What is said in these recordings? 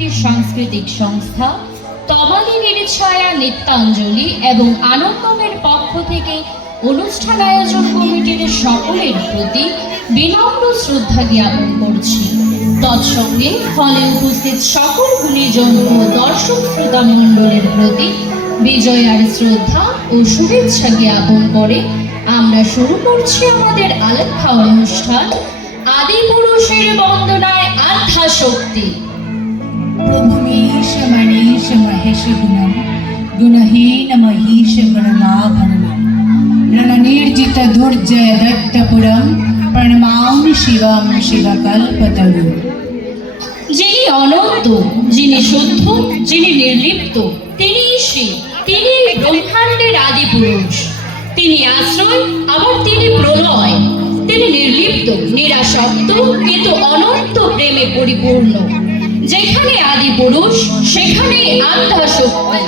একটি সাংস্কৃতিক সংস্থা তমালী নির্ছায়া নৃত্যাঞ্জলি এবং আনন্দমের পক্ষ থেকে অনুষ্ঠান আয়োজন কমিটির সকলের প্রতি বিনম্র শ্রদ্ধা জ্ঞাপন করছি। তৎসঙ্গে হলে উপস্থিত সকল গুণীজন ও দর্শক শ্রোতা মণ্ডলের প্রতি বিজয়ার শ্রদ্ধা ও শুভেচ্ছা জ্ঞাপন করে আমরা শুরু করছি আমাদের আলেখ্যা অনুষ্ঠান আদিপুরুষের বন্দনায় আদ্যাশক্তি। প্রভুমেশ মণীশ মহেশ গুণম গুণহীন মহিষ গুণলাভরণম রণনির্জিত দুর্জয় দত্তপুরম প্রণমামি শিবম শিবকল্পতরু। যিনি অনন্ত, যিনি শুদ্ধ, যিনি নির্লিপ্ত, তিনি শিব, তিনি ব্রহ্মাণ্ডের আদি পুরুষ। তিনি আশ্রয়, আবার তিনি প্রলয়। তিনি নির্লিপ্ত, নিরাসক্ত, কিন্তু অনন্ত প্রেমে পরিপূর্ণ। যেখানে আদি পুরুষ সেখানে আদ্যাশক্তি।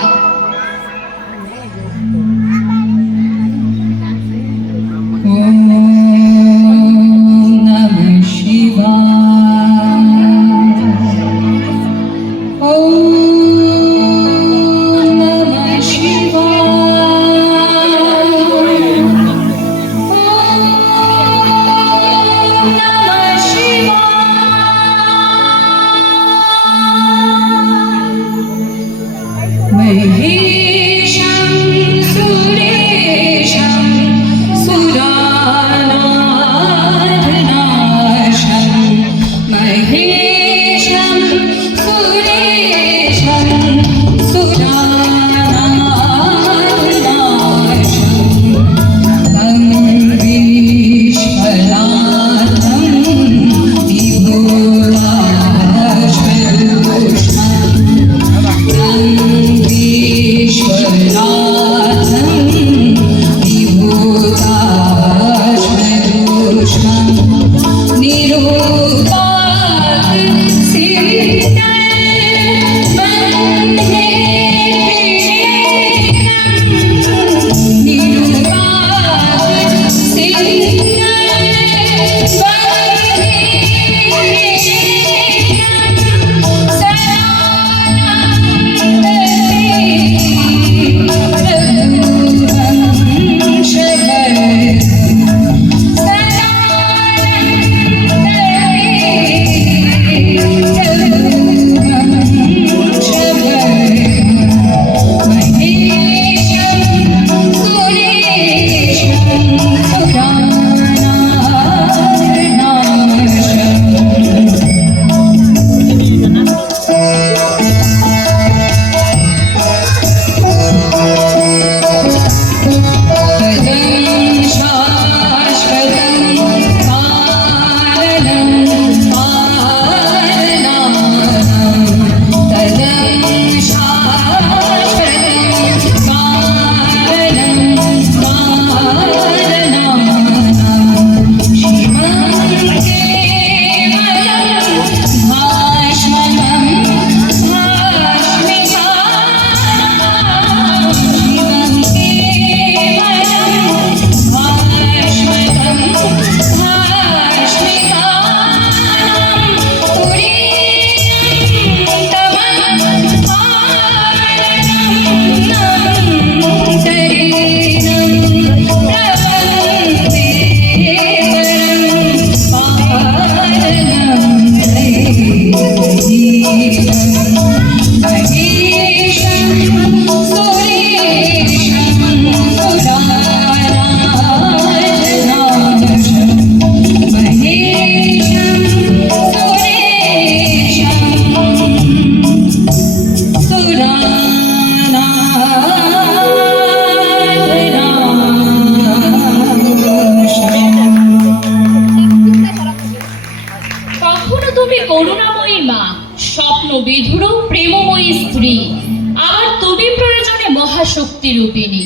শক্তিরূপিণী,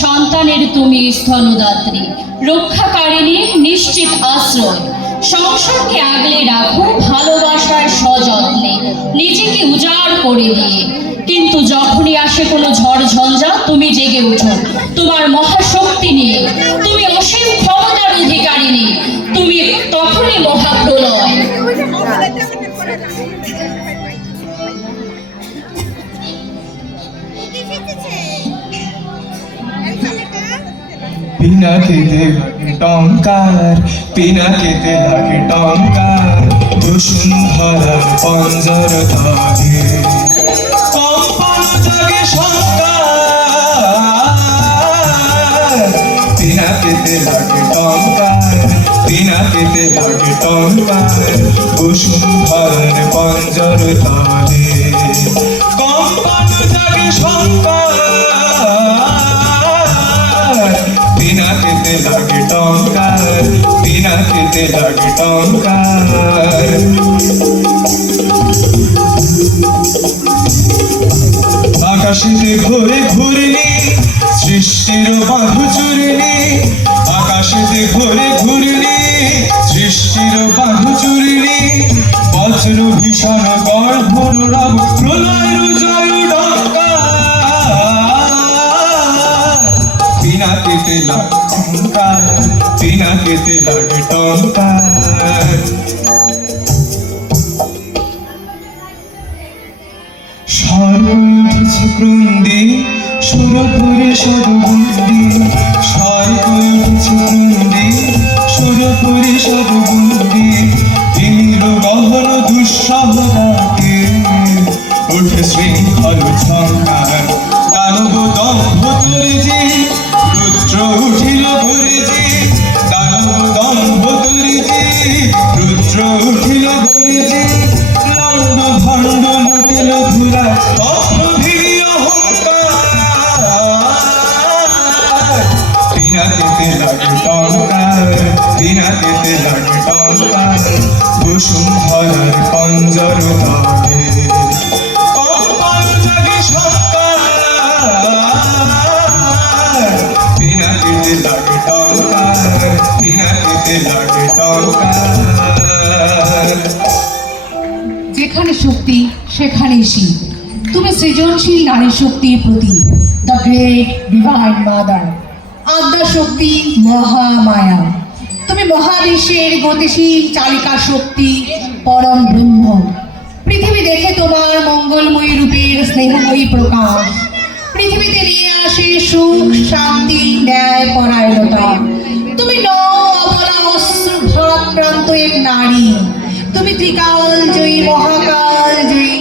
সন্তানের তুমি স্তনদাত্রী, রক্ষাকারিণী, নিশ্চিত আশ্রয়। সংসারকে আগলে রাখো ভালোবাসার সযত্নে, নিজেকে উজাড় করে দিয়ে। কিন্তু যখনই আসে কোনো ঝড় ঝঞ্ঝা, তুমি জেগে ওঠো তোমার মহাশক্তি নিয়ে। তুমি অসীম ক্ষমতার অধিকারিণী, তুমি তখনই মহাপ্রলয়। পিনাকিতে লাগে টঙ্কার, পিনাকিতে লাগে টঙ্কার, বসুন্ধরার পঞ্জর তলে কম্পন জাগে শঙ্কার, পিনাকিতে লাগে টঙ্কার, পিনাকিতে লাগে টঙ্কার, বসুন্ধরার পঞ্জর তলে কম্পন জাগে শঙ্কার, পিনাকিতে লাগে টঙ্কার, পিনাকিতে লাগে টঙ্কার। আকাশেতে ঘুরে ঘুরনি সৃষ্টির বাহু চুরনি, আকাশেতে ঘুরে ঘুরনি সৃষ্টির বাহু চুরনি, বজ্র ভীষণ গর্ভর রব প্রলয়ের জয় ডঙ্কার, পিনাকিতে লাগে টঙ্কার, পিনাকিতে লাগে টঙ্কার। স্বর্গ উঠেছে ক্রন্দি সুরপুরে সদবন্দি, স্বর্গ উঠেছে ক্রন্দি সুরপুরে সদবন্দি, তীর গহন দুঃসহদাকে উঠে শৃঙ্খল ঝঙ্কার, দানব দম্ভ করেছে রুদ্র উঠিল ঘুরেছে, দানব দম্ভ করেছে রুদ্র উঠিল ঘুরেছে, লন্ড ভণ্ড লুটিল ধুলা অপ্রভীর অহংকার, পিনাকিতে লাগে টঙ্কার, পিনাকিতে লাগে টঙ্কার, বসুন্ধরার পঞ্জর তলে কম্পন জাগে শঙ্কার, পিনাকিতে লাগে টঙ্কার, পিনাকিতে লাগে টঙ্কার। যেখানে শক্তি সেখানেই শিব। তুমি সৃজনশীল নারী শক্তির প্রতীক, দ্য গ্রেট ডিভাইন মাদার, আদ্যা শক্তি, মহামায়া। তুমি মহাবিশ্বের গতিশীল চালিকা শক্তি, পরম ব্রহ্ম। পৃথিবী দেখে তোমার মঙ্গলময়ী রূপের স্নেহময়ী প্রকাশ, পৃথিবীতে নিয়ে আসে সুখ, শান্তি, ন্যায় পরায়ণতা। তুমি নও অবলা অশ্রুভাক্রান্ত এক নারী, তুমি ত্রিকাল জয়ী, মহাকাল জয়ী,